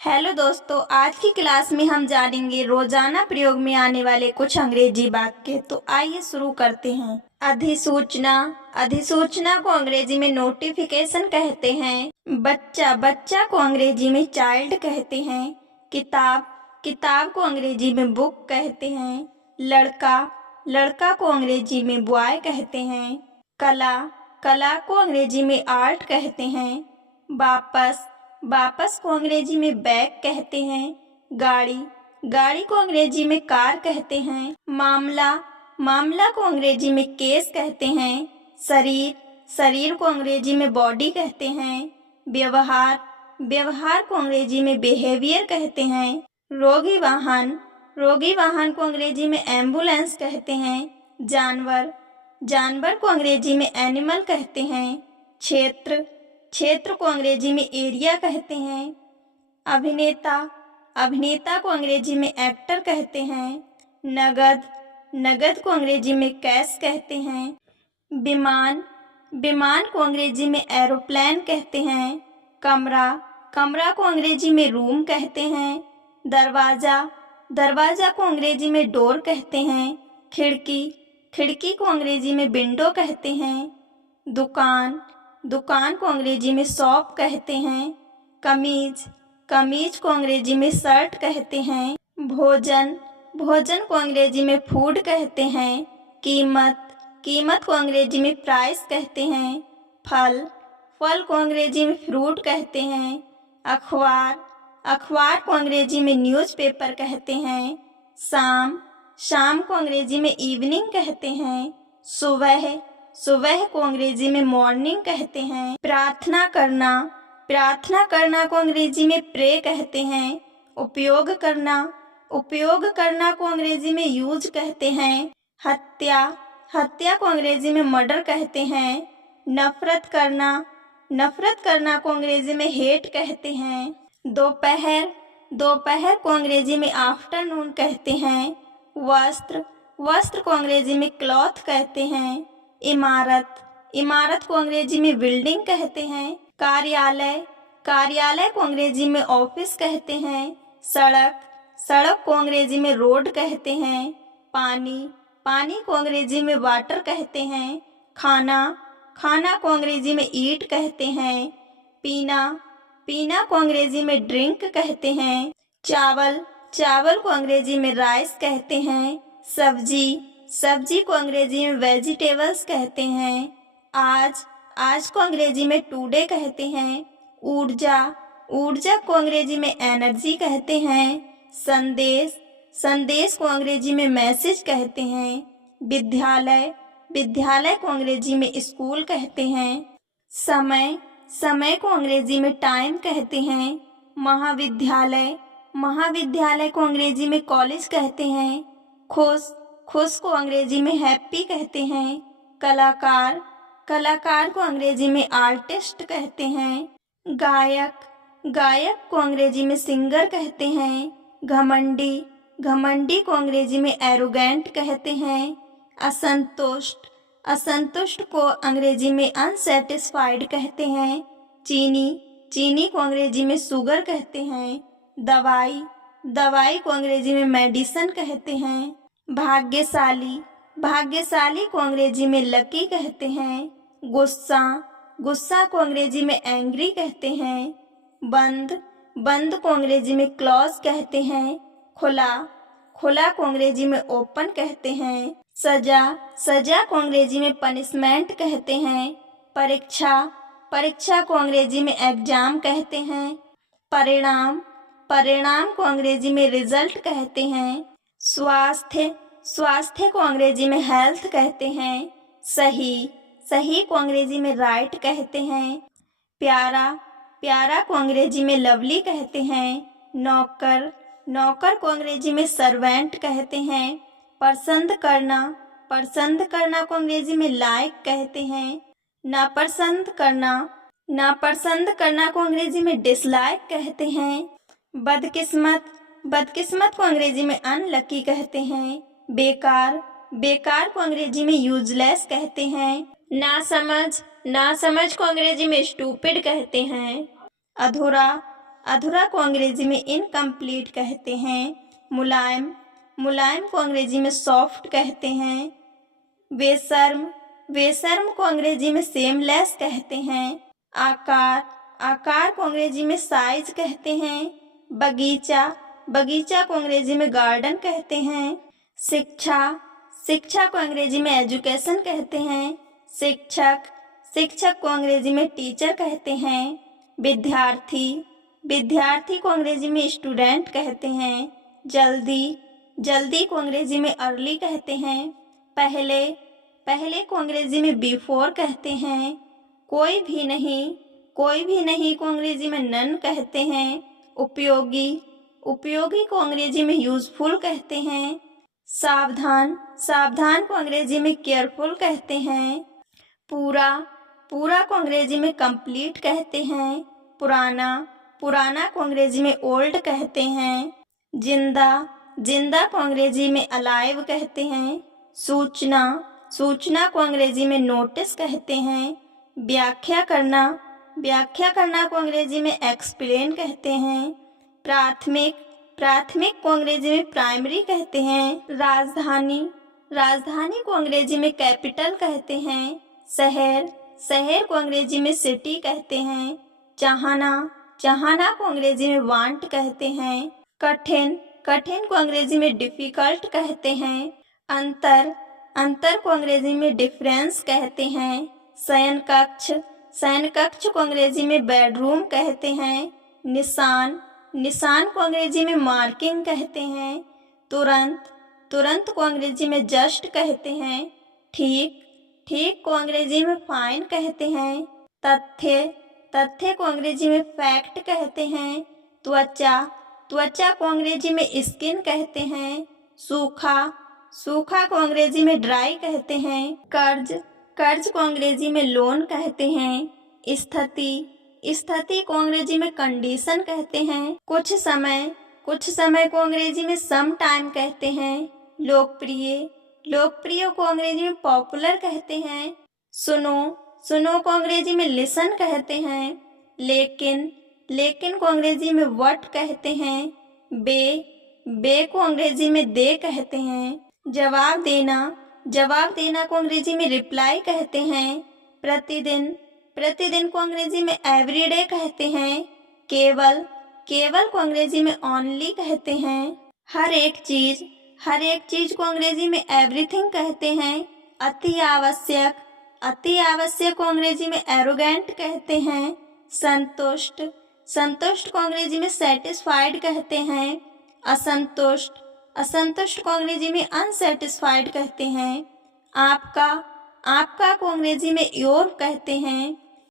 Hello दोस्तों, आज की क्लास में हम जानेंगे रोजाना प्रयोग में आने वाले कुछ अंग्रेजी वाक्य। तो आइए शुरू करते हैं। अधिसूचना। अधिसूचना को अंग्रेजी में नोटिफिकेशन कहते हैं। बच्चा। बच्चा को अंग्रेजी में चाइल्ड कहते हैं। किताब। किताब को अंग्रेजी में बुक कहते हैं। लड़का। लड़का को अंग्रेजी में बॉय कहते हैं। कला। कला को अंग्रेजी में आर्ट कहते हैं। वापस। वापस को अंग्रेजी में बैक कहते हैं। गाड़ी। गाड़ी को अंग्रेजी में कार कहते हैं। मामला। मामला को अंग्रेजी में केस कहते हैं। शरीर। शरीर को अंग्रेजी में बॉडी कहते हैं। व्यवहार। व्यवहार को अंग्रेजी में बिहेवियर कहते हैं। रोगी वाहन। रोगी वाहन को अंग्रेजी में एम्बुलेंस कहते हैं। जानवर। जानवर को अंग्रेजी में एनिमल कहते हैं। क्षेत्र। क्षेत्र को अंग्रेजी में एरिया कहते हैं। अभिनेता। अभिनेता को अंग्रेजी में एक्टर कहते हैं। नगद। नगद को अंग्रेजी में कैश कहते हैं। विमान। विमान को अंग्रेजी में एरोप्लेन कहते हैं। कमरा। कमरा को अंग्रेजी में रूम कहते हैं। दरवाज़ा। दरवाज़ा को अंग्रेजी में डोर कहते हैं। खिड़की। खिड़की को अंग्रेजी में विंडो कहते हैं। दुकान। दुकान को अंग्रेजी में शॉप कहते हैं। कमीज। कमीज को अंग्रेजी में शर्ट कहते हैं। भोजन। भोजन को अंग्रेजी में फूड कहते हैं। कीमत। कीमत को अंग्रेजी में प्राइस कहते हैं। फल। फल को अंग्रेजी में फ्रूट कहते हैं। अखबार। अखबार को अंग्रेजी में न्यूज़पेपर कहते हैं। शाम। शाम को अंग्रेजी में इवनिंग कहते हैं। सुबह। सुबह को अंग्रेजी में मॉर्निंग कहते हैं। प्रार्थना करना। प्रार्थना करना को अंग्रेजी में प्रे कहते हैं। उपयोग करना। उपयोग करना को अंग्रेजी में यूज कहते हैं। हत्या। हत्या को अंग्रेजी में मर्डर कहते हैं। नफरत करना। नफरत करना को अंग्रेजी में हेट कहते हैं। दोपहर। दोपहर को अंग्रेजी में आफ्टरनून कहते हैं। वस्त्र। वस्त्र को अंग्रेजी में क्लॉथ कहते हैं। इमारत। इमारत को अंग्रेजी में बिल्डिंग कहते हैं। कार्यालय। कार्यालय को अंग्रेजी में ऑफिस कहते हैं। सड़क। सड़क को अंग्रेजी में रोड कहते हैं। पानी। पानी को अंग्रेजी में वाटर कहते हैं। खाना। खाना को अंग्रेजी में ईट कहते हैं। पीना। पीना को अंग्रेजी में ड्रिंक कहते हैं। चावल। चावल को अंग्रेजी में राइस कहते हैं। सब्जी। सब्जी को अंग्रेजी में वेजिटेबल्स कहते हैं। आज। आज को अंग्रेजी में टुडे कहते हैं। ऊर्जा। ऊर्जा को अंग्रेजी में एनर्जी कहते हैं। संदेश। संदेश को अंग्रेजी में मैसेज कहते हैं। विद्यालय। विद्यालय को अंग्रेजी में स्कूल कहते हैं। समय। समय को अंग्रेजी में टाइम कहते हैं। महाविद्यालय। महाविद्यालय को अंग्रेजी में कॉलेज कहते हैं। खुश। खुश को अंग्रेजी में हैप्पी कहते हैं। कलाकार। कलाकार को अंग्रेजी में आर्टिस्ट कहते हैं। गायक। गायक को अंग्रेजी में सिंगर कहते हैं। घमंडी। घमंडी को अंग्रेजी में एरोगेंट कहते हैं। असंतुष्ट। असंतुष्ट को अंग्रेजी में अनसेटिस्फाइड कहते हैं। चीनी। चीनी को अंग्रेजी में शुगर कहते हैं। दवाई। दवाई को अंग्रेजी में मेडिसिन कहते हैं। भाग्यशाली। भाग्यशाली को अंग्रेजी में लकी कहते हैं। गुस्सा। गुस्सा को अंग्रेजी में एंग्री कहते हैं। बंद। बंद को अंग्रेजी में क्लोज कहते हैं। खुला। खुला को अंग्रेजी में ओपन कहते हैं। सजा। सजा को अंग्रेजी में पनिशमेंट कहते हैं। परीक्षा। परीक्षा को अंग्रेजी में एग्जाम कहते हैं। परिणाम। परिणाम को अंग्रेजी में रिजल्ट कहते हैं। स्वास्थ्य। स्वास्थ्य को अंग्रेजी में हेल्थ कहते हैं। सही। सही को अंग्रेजी में राइट कहते हैं। प्यारा। प्यारा को अंग्रेजी में लवली कहते हैं। नौकर। नौकर को अंग्रेजी में सर्वेंट कहते हैं। पसंद करना। पसंद करना को अंग्रेजी में लाइक कहते हैं। नापसंद करना। नापसंद करना को अंग्रेजी में डिसलाइक कहते हैं। बदकिस्मत। बदकिस्मत को अंग्रेजी में अनलकी कहते हैं। बेकार। बेकार को अंग्रेजी में यूजलेस कहते हैं। नासमझ। नासमझ को अंग्रेजी में स्टूपिड कहते हैं। अधूरा। अधूरा को अंग्रेजी में इनकम्प्लीट कहते हैं। मुलायम, मुलायम को अंग्रेजी में सॉफ्ट कहते हैं। बेशर्म, बेशर्म को अंग्रेजी में सेमलेस कहते हैं। आकार, आकार को अंग्रेजी में साइज कहते हैं। बगीचा, बगीचा को अंग्रेजी में गार्डन कहते हैं। शिक्षा, शिक्षा को अंग्रेजी में एजुकेशन कहते हैं। शिक्षक, शिक्षक को अंग्रेजी में टीचर कहते हैं। विद्यार्थी, विद्यार्थी को अंग्रेजी में स्टूडेंट कहते हैं। जल्दी, जल्दी को अंग्रेजी में अर्ली कहते हैं। पहले, पहले को अंग्रेजी में बिफोर कहते हैं। कोई भी नहीं, कोई भी नहीं को अंग्रेजी में नन कहते हैं। उपयोगी, उपयोगी को अंग्रेजी में यूजफुल कहते हैं। सावधान, सावधान को अंग्रेजी में केयरफुल कहते हैं। पूरा, पूरा को अंग्रेजी में कंप्लीट कहते हैं। पुराना, पुराना को अंग्रेजी में ओल्ड कहते हैं। जिंदा, जिंदा को अंग्रेजी में अलाइव कहते हैं। सूचना, सूचना को अंग्रेजी में नोटिस कहते हैं। व्याख्या करना, व्याख्या करना को अंग्रेजी में एक्सप्लेन कहते हैं। प्राथमिक, प्राथमिक को अंग्रेजी में प्राइमरी कहते हैं। राजधानी, राजधानी को अंग्रेजी में कैपिटल कहते हैं। शहर, शहर को अंग्रेजी में सिटी कहते हैं। चाहना, चाहना को अंग्रेजी में वांट कहते हैं। कठिन, कठिन को अंग्रेजी में डिफिकल्ट कहते हैं। अंतर, अंतर को अंग्रेजी में डिफरेंस कहते हैं। शयन कक्ष, शयन कक्ष को अंग्रेजी में बेडरूम कहते हैं। निशान, निशान को अंग्रेजी में मार्किंग कहते हैं। तुरंत, तुरंत को अंग्रेजी में जस्ट कहते हैं। ठीक, ठीक को अंग्रेजी में फाइन कहते हैं। तथ्य, तथ्य को अंग्रेजी में फैक्ट कहते हैं। त्वचा, त्वचा को अंग्रेजी में स्किन कहते हैं। सूखा, सूखा को अंग्रेजी में ड्राई कहते हैं। कर्ज, कर्ज को अंग्रेजी में लोन कहते हैं। स्थिति, स्थिति को अंग्रेजी में कंडीशन कहते हैं। कुछ समय, कुछ समय को अंग्रेजी में सम टाइम कहते हैं। लोकप्रिय, लोकप्रिय को अंग्रेजी में पॉपुलर कहते हैं। सुनो, सुनो को अंग्रेजी में लिसन कहते हैं। लेकिन, लेकिन को अंग्रेजी में व्हाट कहते हैं। बे, बे को अंग्रेजी में दे कहते हैं। जवाब देना, जवाब देना को अंग्रेजी में रिप्लाई कहते हैं। प्रतिदिन, प्रतिदिन को अंग्रेजी में एवरीडे कहते हैं। केवल, केवल को अंग्रेजी में ओनली कहते हैं। हर एक चीज, हर एक चीज को अंग्रेजी में एवरीथिंग कहते हैं। अति आवश्यक, अति आवश्यक को अंग्रेजी में एरोगेंट कहते हैं। संतुष्ट, संतुष्ट को अंग्रेजी में सेटिस्फाइड कहते हैं। असंतुष्ट, असंतुष्ट को अंग्रेजी में अनसेटिस्फाइड कहते हैं। आपका, आपका को अंग्रेजी में योर कहते हैं।